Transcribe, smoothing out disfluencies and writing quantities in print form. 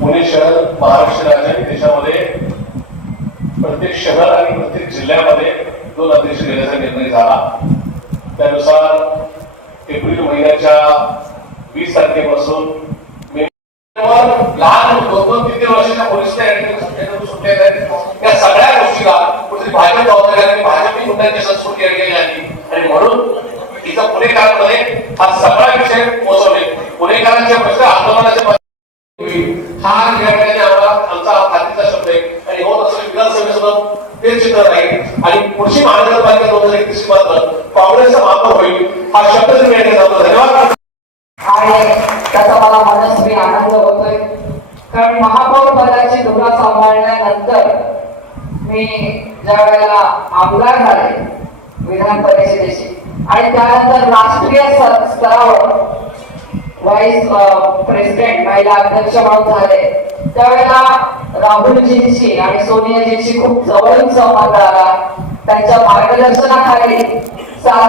पुणे शहर महाराष्ट्र राज्य आणि देशामध्ये प्रत्येक शहर आणि प्रत्येक जिल्ह्यामध्ये 2 अध्यक्ष देण्याचा निर्णय झाला. त्यानुसार एप्रिल महिन्याच्या 20 तारखेपासून लहान 2-3 वर्षाच्या पोलिस सुटले या सगळ्या गोष्टीला कुठेतरी भाजप जबाबदारी भाजपी गुंडांची संस्कृती अडलेली आहे आणि म्हणून तिथं पुणेकरांमध्ये हा सगळा विषय पोहोचवले. पुणेकरांचे प्रश्न आंदोलनाचे हा निर्णयाने आमचा खात्रीचा शब्द आहे आणि होत असलेल्या विधानसभेसोबत तेच चित्र राहील आणि पुढची महानगरपालिका 2031 मात्र काँग्रेसचा मात्र होईल हा शब्द निर्णय जातो. धन्यवाद. आणि त्याचा मला मनस्वी आनंद होतोय कारण महापौर पदाची धुरा सांभाळल्यानंतर मी ज्या वेळेला आमदार झाले विधान परिषदेची आणि त्यानंतर राष्ट्रीय स्तरावर व्हाईस प्रेसिडेंट महिला अध्यक्ष म्हणून झाले त्यावेळेला राहुलजींची आणि सोनियाजींची खूप जवळून संवाद झाला. त्यांच्या मार्गदर्शनाखाली 7